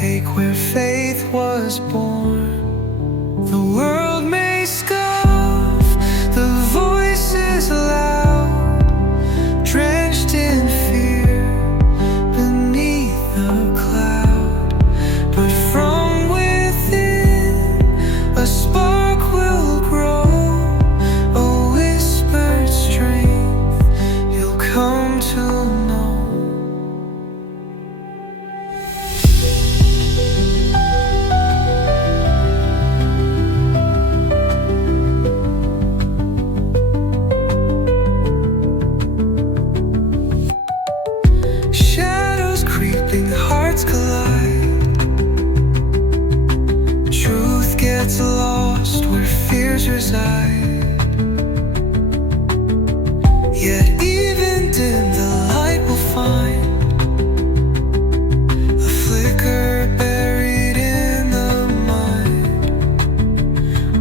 ache where faith was born. The world may scoff, the voices loud, drenched in fear beneath the cloud. But from within, a spark will grow, a whispered strength you'll come to know. Shadows creeping, hearts collide. Truth gets lost where fears reside. Yet even dim, the light will find a flicker buried in the mind.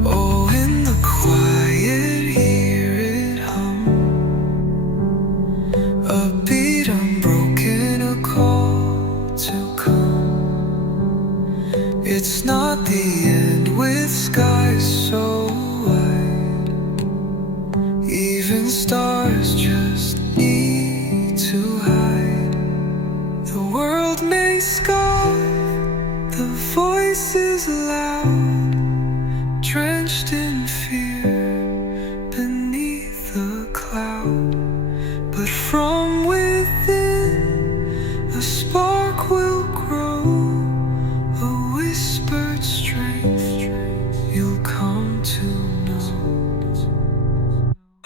Oh, in the quiet, hear it hum, a beat unbroken, a call to come. It's not the end with skies so wide. Even stars just need to hide. The world may scoff, the voices loud, drenched in fear beneath the cloud. But from within, a spark will grow, a whispered strength you'll come to know.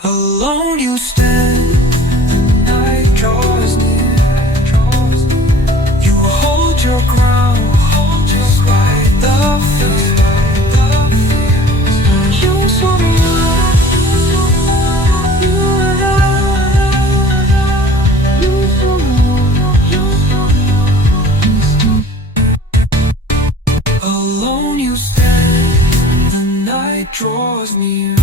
Alone you stand, the night draws near. You hold your ground, despite the fear. You saw me alone you stand, the night draws near.